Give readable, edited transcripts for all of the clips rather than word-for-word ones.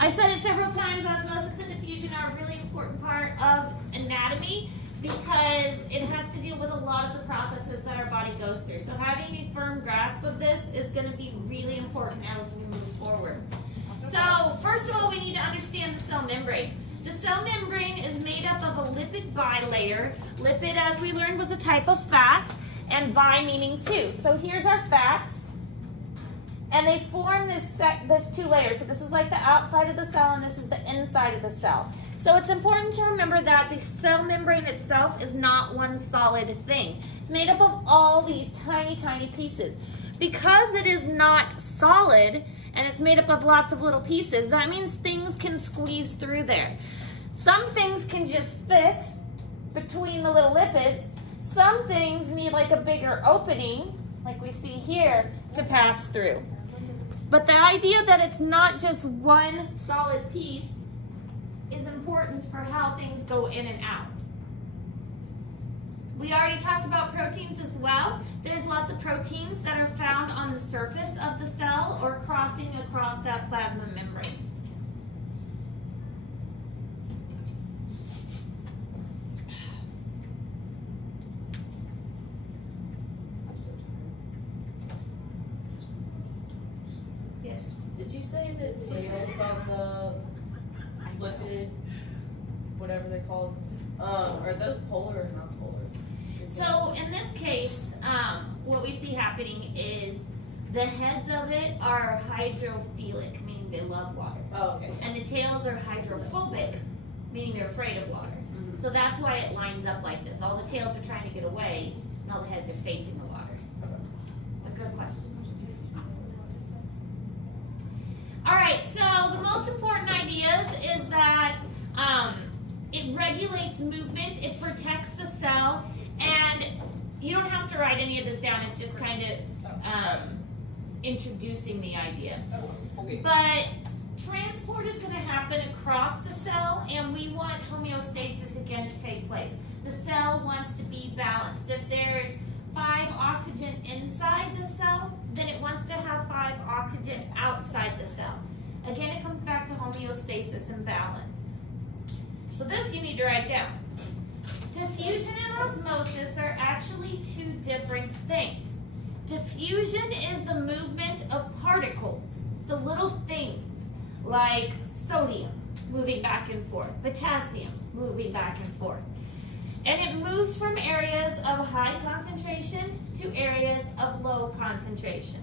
I said it several times, osmosis and diffusion are a really important part of anatomy because it has to deal with a lot of the processes that our body goes through. So having a firm grasp of this is going to be really important as we move forward. So first of all, we need to understand the cell membrane. The cell membrane is made up of a lipid bilayer. Lipid, as we learned, was a type of fat, and bi meaning two. So here's our fats, and they form this two layers. So this is like the outside of the cell, and this is the inside of the cell. So it's important to remember that the cell membrane itself is not one solid thing. It's made up of all these tiny, tiny pieces. Because it is not solid, and it's made up of lots of little pieces, that means things can squeeze through there. Some things can just fit between the little lipids. Some things need like a bigger opening, like we see here, to pass through. But the idea that it's not just one solid piece is important for how things go in and out. We already talked about proteins as well. There's lots of proteins that are found on the surface of the cell or crossing across that plasma membrane. Yes. Did you say that tails on the lipid, whatever they're called, are those polar or not polar? So in this case, what we see happening is the heads of it are hydrophilic, meaning they love water. Oh, okay. And the tails are hydrophobic, meaning they're afraid of water. Mm-hmm. So that's why it lines up like this. All the tails are trying to get away, and all the heads are facing the water. Okay. A good question. All right, so the most important ideas is that it regulates movement, it protects the cell, and you don't have to write any of this down. It's just kind of introducing the idea. Okay. But transport is going to happen across the cell, and we want homeostasis again to take place. The cell wants to be balanced. If there's 5 oxygen inside the cell, then it wants to have 5 oxygen outside the cell. Again, it comes back to homeostasis and balance. So this you need to write down. Diffusion and osmosis are actually 2 different things. Diffusion is the movement of particles, so little things like sodium moving back and forth, potassium moving back and forth. And it moves from areas of high concentration to areas of low concentration.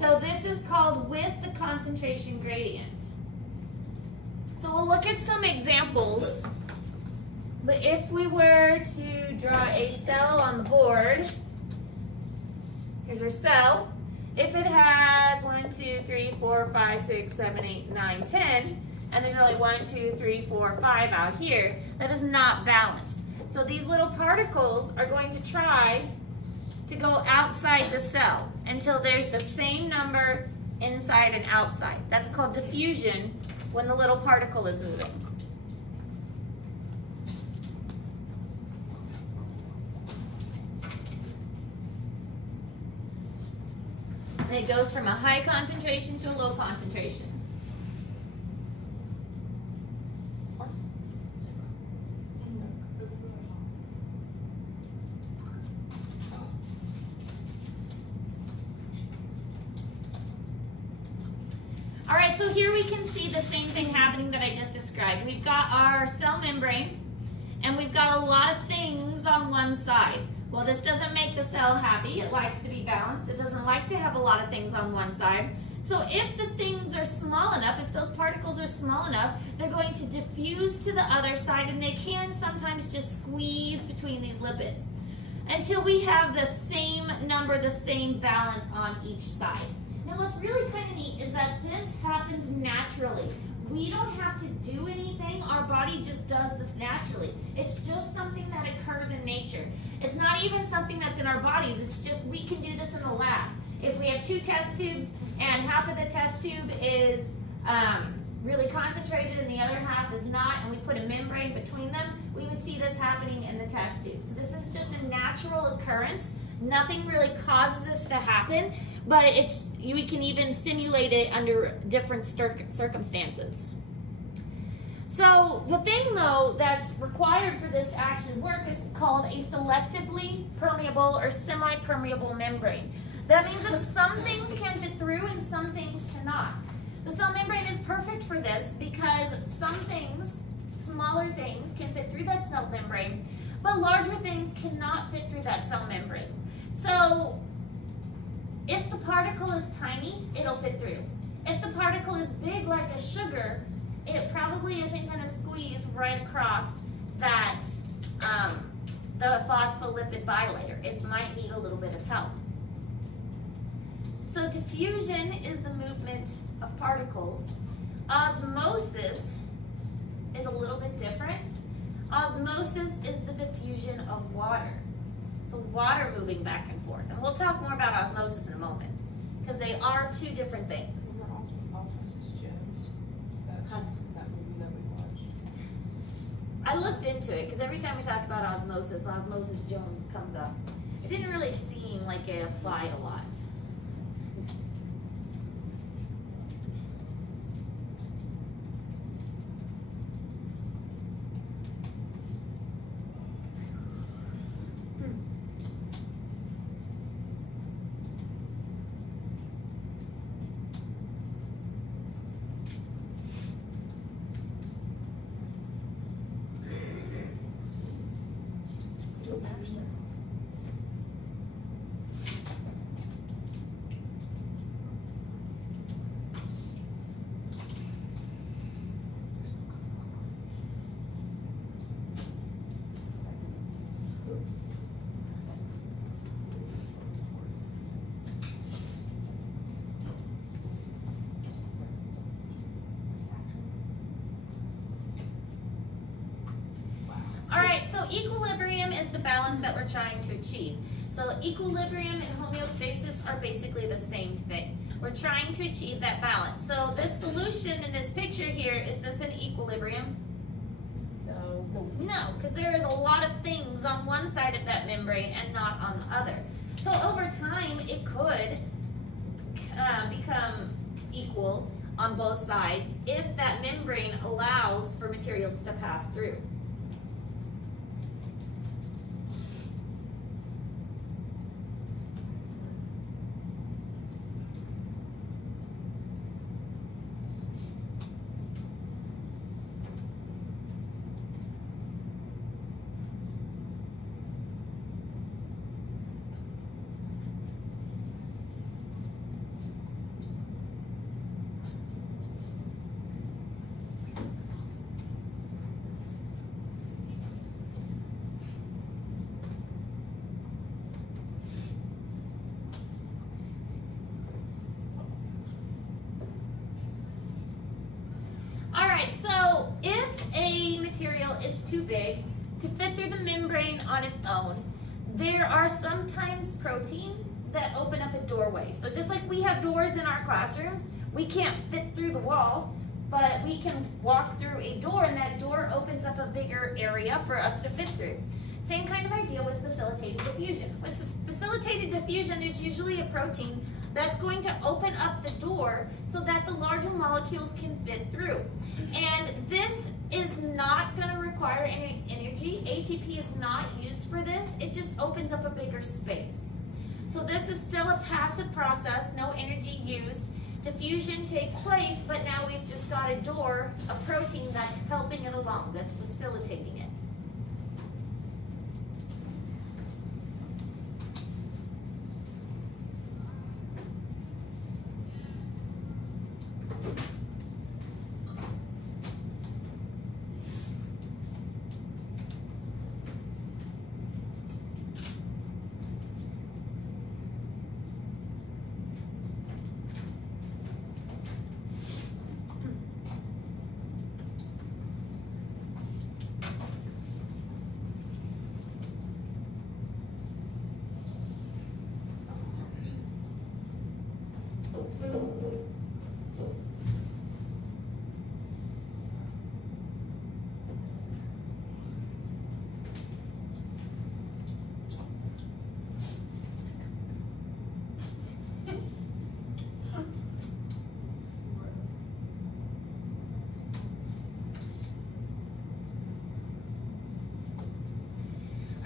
So this is called with the concentration gradient. So we'll look at some examples. But if we were to draw a cell on the board, here's our cell. If it has 1, 2, 3, 4, 5, 6, 7, 8, 9, 10, and there's only 1, 2, 3, 4, 5 out here, that is not balanced. So these little particles are going to try to go outside the cell until there's the same number inside and outside. That's called diffusion when the little particle is moving. And it goes from a high concentration to a low concentration. All right, so here we can see the same thing happening that I just described. We've got our cell membrane, and we've got a lot of things on one side. Well, this doesn't make the cell happy. It likes to be balanced. It doesn't like to have a lot of things on one side. So if the things are small enough, if those particles are small enough, they're going to diffuse to the other side, and they can sometimes just squeeze between these lipids until we have the same number, the same balance on each side. Now what's really kind of neat is that this happens naturally. We don't have to do anything. Our body just does this naturally. It's just something that occurs in nature. It's not even something that's in our bodies. It's just we can do this in the lab. If we have 2 test tubes and half of the test tube is really concentrated and the other half is not, and we put a membrane between them, we would see this happening in the test tube. So this is just a natural occurrence Nothing really causes this to happen, but we can even simulate it under different circumstances. So the thing though that's required for this to actually work is called a selectively permeable or semi-permeable membrane. That means that some things can fit through and some things cannot. The cell membrane is perfect for this because some things, smaller things, can fit through that cell membrane, but larger things cannot fit through that cell membrane. So if the particle is tiny, it'll fit through. If the particle is big like a sugar, it probably isn't going to squeeze right across that the phospholipid bilayer. It might need a little bit of help. So diffusion is the movement of particles. Osmosis is a little bit different. Osmosis is the diffusion of water. So water moving back and forth. And we'll talk more about osmosis in a moment because they are two different things. Osmosis Jones. That movie that we watched. I looked into it because every time we talk about osmosis, Osmosis Jones comes up. It didn't really seem like it applied a lot. Equilibrium is the balance that we're trying to achieve. So equilibrium and homeostasis are basically the same thing. We're trying to achieve that balance. So this solution in this picture here, is this an equilibrium? No. No, because there is a lot of things on one side of that membrane and not on the other. So over time, it could become equal on both sides if that membrane allows for materials to pass through. So if a material is too big to fit through the membrane on its own, there are sometimes proteins that open up a doorway. So just like we have doors in our classrooms, we can't fit through the wall, but we can walk through a door and that door opens up a bigger area for us to fit through. Same kind of idea with facilitated diffusion. With facilitated diffusion, there's usually a protein that's going to open up the door so that the larger molecules can fit through. And this is not going to require any energy. ATP is not used for this. It just opens up a bigger space. So this is still a passive process, no energy used. Diffusion takes place, but now we've just got a door, a protein that's helping it along, that's facilitating it.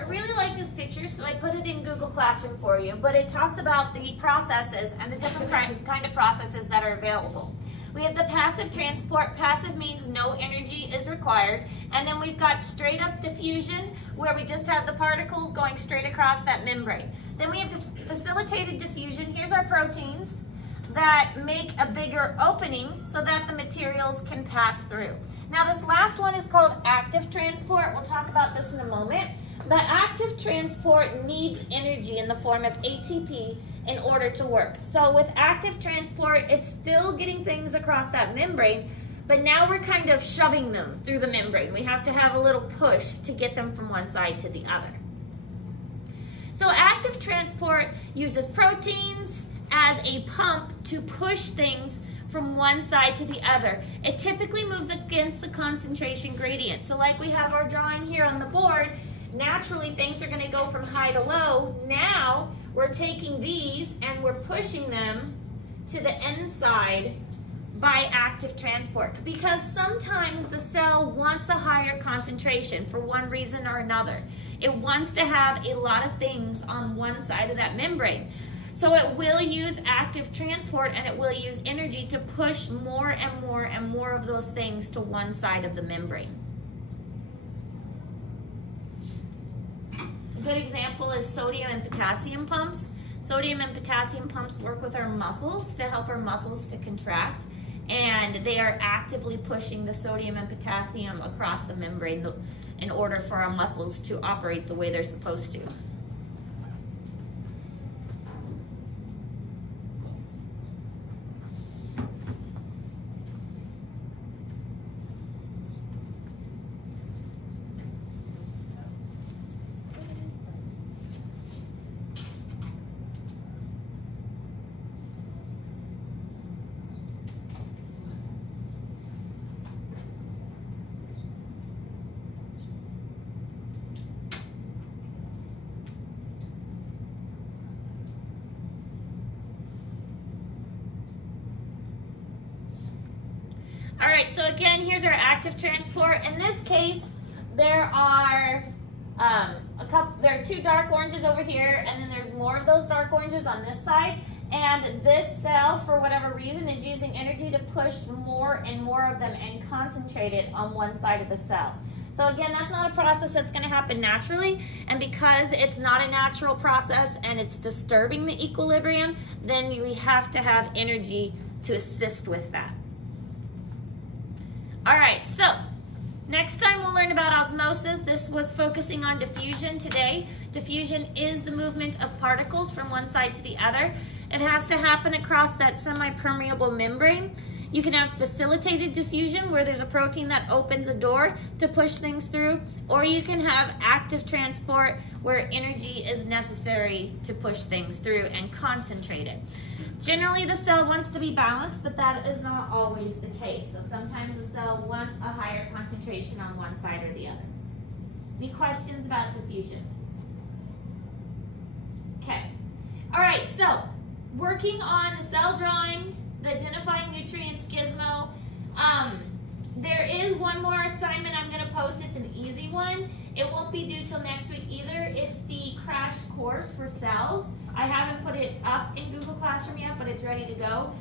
I really like this picture, so I put it in Google Classroom for you, but it talks about the processes and the different kind of processes that are available. We have the passive transport. Passive means no energy is required. And then we've got straight up diffusion, where we just have the particles going straight across that membrane. Then we have facilitated diffusion. Here's our proteins that make a bigger opening so that the materials can pass through. Now this last one is called active transport. We'll talk about this in a moment. But active transport needs energy in the form of ATP in order to work. So with active transport, it's still getting things across that membrane, but now we're kind of shoving them through the membrane. We have to have a little push to get them from one side to the other. So active transport uses proteins as a pump to push things from one side to the other. It typically moves against the concentration gradient. So like we have our drawing here on the board, naturally things are going to go from high to low. Now we're taking these and we're pushing them to the inside by active transport, because sometimes the cell wants a higher concentration for one reason or another. It wants to have a lot of things on one side of that membrane. So it will use active transport and it will use energy to push more and more and more of those things to one side of the membrane. A good example is sodium and potassium pumps. Sodium and potassium pumps work with our muscles to help our muscles to contract, and they are actively pushing the sodium and potassium across the membrane in order for our muscles to operate the way they're supposed to. All right, so again, here's our active transport. In this case, there are there are two dark oranges over here, and then there's more of those dark oranges on this side. And this cell, for whatever reason, is using energy to push more and more of them and concentrate it on one side of the cell. So again, that's not a process that's going to happen naturally, and because it's not a natural process and it's disturbing the equilibrium, then we have to have energy to assist with that. All right, so next time we'll learn about osmosis. This was focusing on diffusion today. Diffusion is the movement of particles from one side to the other. It has to happen across that semi-permeable membrane. You can have facilitated diffusion, where there's a protein that opens a door to push things through, or you can have active transport, where energy is necessary to push things through and concentrate it. Generally, the cell wants to be balanced, but that is not always the case. So sometimes the cell wants a higher concentration on one side or the other. Any questions about diffusion? Okay. All right, so working on the cell drawing, the identifying nutrients gizmo. There is one more assignment I'm going to post. It's an easy one. It won't be due till next week either. It's the crash course for cells. I haven't put it up in Google Classroom yet, but it's ready to go.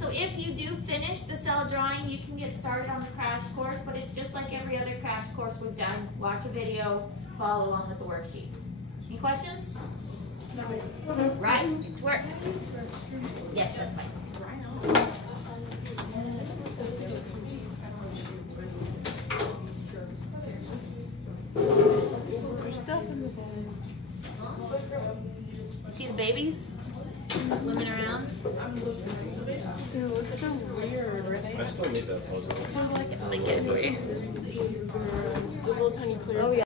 So if you do finish the cell drawing, you can get started on the crash course, but it's just like every other crash course we've done. Watch a video, follow along with the worksheet. Any questions? No. Right, to work. Yes, that's fine. There's stuff in the bowl. See the babies swimming around? It looks so weird. I still need that puzzle. I'll get it for you. The little tiny clear. Oh, yeah.